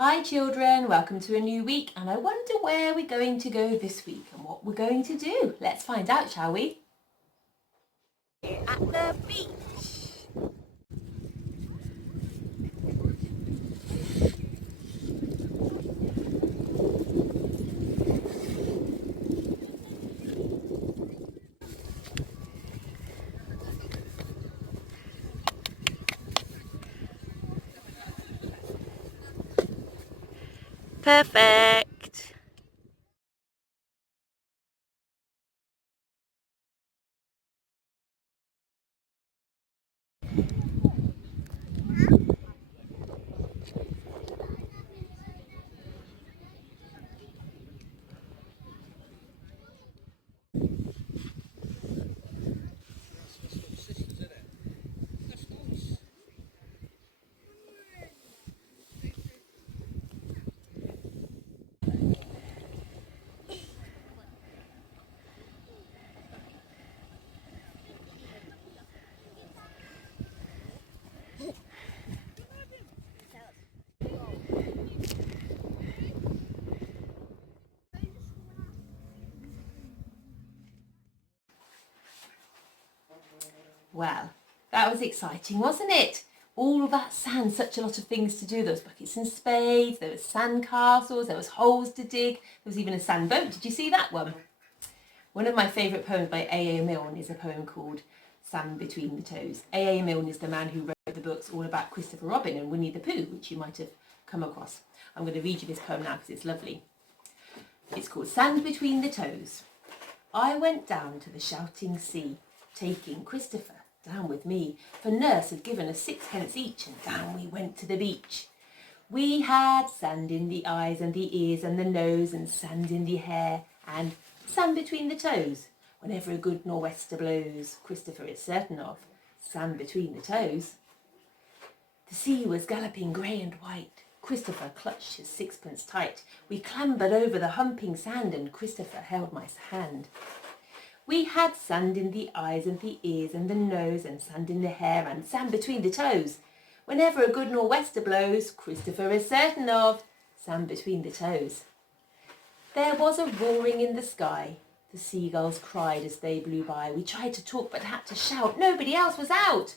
Hi children, welcome to a new week, and I wonder where we're going to go this week and what we're going to do. Let's find out, shall we? We're at the beach. Perfect. Well, that was exciting, wasn't it? All that sand, such a lot of things to do. There was buckets and spades, there was sand castles, there was holes to dig, there was even a sand boat. Did you see that one? One of my favourite poems by A.A. Milne is a poem called Sand Between the Toes. A.A. Milne is the man who wrote the books all about Christopher Robin and Winnie the Pooh, which you might have come across. I'm going to read you this poem now because it's lovely. It's called Sand Between the Toes. I went down to the shouting sea, taking Christopher down with me, for nurse had given us 6 pence each, and down we went to the beach. We had sand in the eyes and the ears and the nose, and sand in the hair, and sand between the toes. Whenever a good nor'wester blows, Christopher is certain of sand between the toes. The sea was galloping grey and white. Christopher clutched his 6 pence tight. We clambered over the humping sand, and Christopher held my hand. We had sand in the eyes and the ears and the nose, and sand in the hair, and sand between the toes. Whenever a good nor'wester blows, Christopher is certain of sand between the toes. There was a roaring in the sky. The seagulls cried as they blew by. We tried to talk but had to shout. Nobody else was out.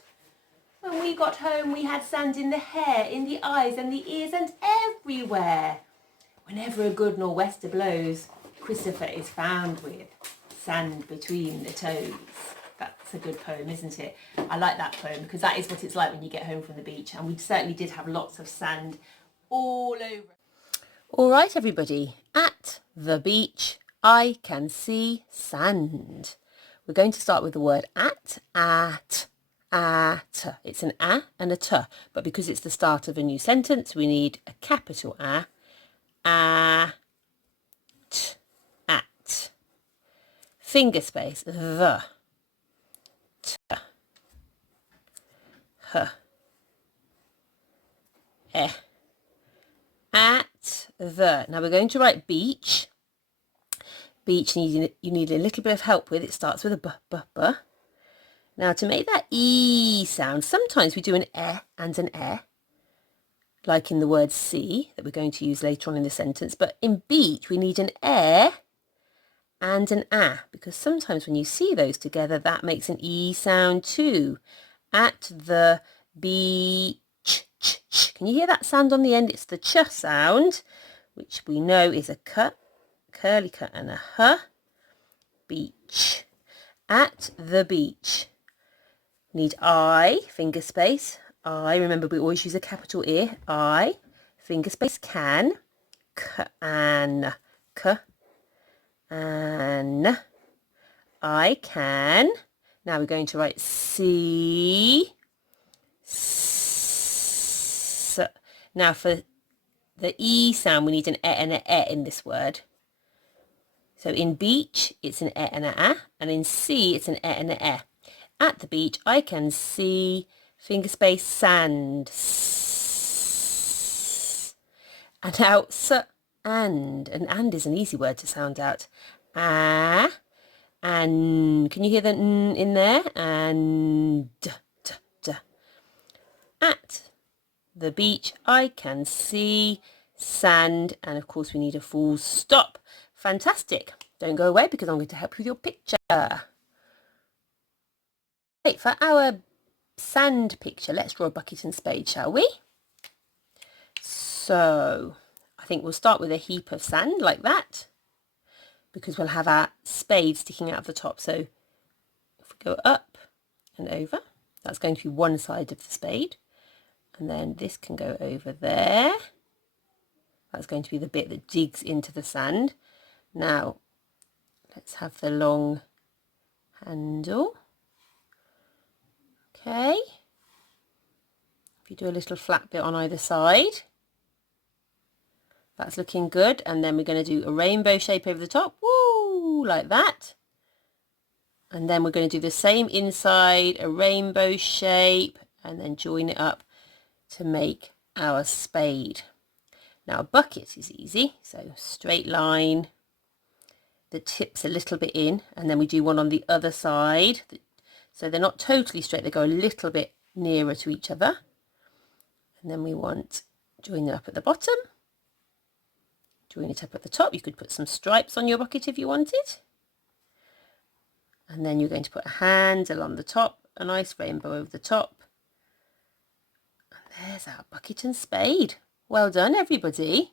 When we got home, we had sand in the hair, in the eyes and the ears, and everywhere. Whenever a good nor'wester blows, Christopher is found with sand between the toes. That's a good poem, isn't it? I like that poem because that is what it's like when you get home from the beach, and we certainly did have lots of sand all over. All right, everybody. At the beach, I can see sand. We're going to start with the word at. It's an a and a t, but because it's the start of a new sentence, we need a capital A. At. Finger space, the. T. H. E. At the. Now we're going to write beach. Beach you need a little bit of help with. It starts with a b. Now to make that E sound, sometimes we do an E and an E, like in the word see that we're going to use later on in the sentence. But in beach we need an E and an A, because sometimes when you see those together, that makes an E sound too. At the beach. Can you hear that sound on the end? It's the ch sound, which we know is a cut, curly cut and a h. Beach. At the beach. Need I, finger space. I, remember we always use a capital E. I, finger space, can. Can. An. I can. Now we're going to write see. S. Now for the E sound, we need an E and an E in this word. So in beach, it's an E and an A, and in see, it's an E and an E. At the beach, I can see, finger space, sand. And now and is an easy word to sound out. And can you hear the n in there? And At the beach, I can see sand, and of course we need a full stop. Fantastic. Don't go away because I'm going to help you with your picture. Right, for our sand picture, let's draw a bucket and spade, shall we? So I think we'll start with a heap of sand like that, because we'll have our spade sticking out of the top. So if we go up and over, that's going to be one side of the spade, and then this can go over there. That's going to be the bit that digs into the sand. Now let's have the long handle. Okay, if you do a little flat bit on either side, that's looking good. And then we're going to do a rainbow shape over the top, woo, like that. And then we're going to do the same inside, a rainbow shape, and then join it up to make our spade. Now a bucket is easy, so straight line, the tips a little bit in, and then we do one on the other side. So they're not totally straight, they go a little bit nearer to each other. And then we want join it up at the bottom, join it up at the top. You could put some stripes on your bucket if you wanted. And then you're going to put a handle on the top, a nice rainbow over the top. And there's our bucket and spade. Well done, everybody.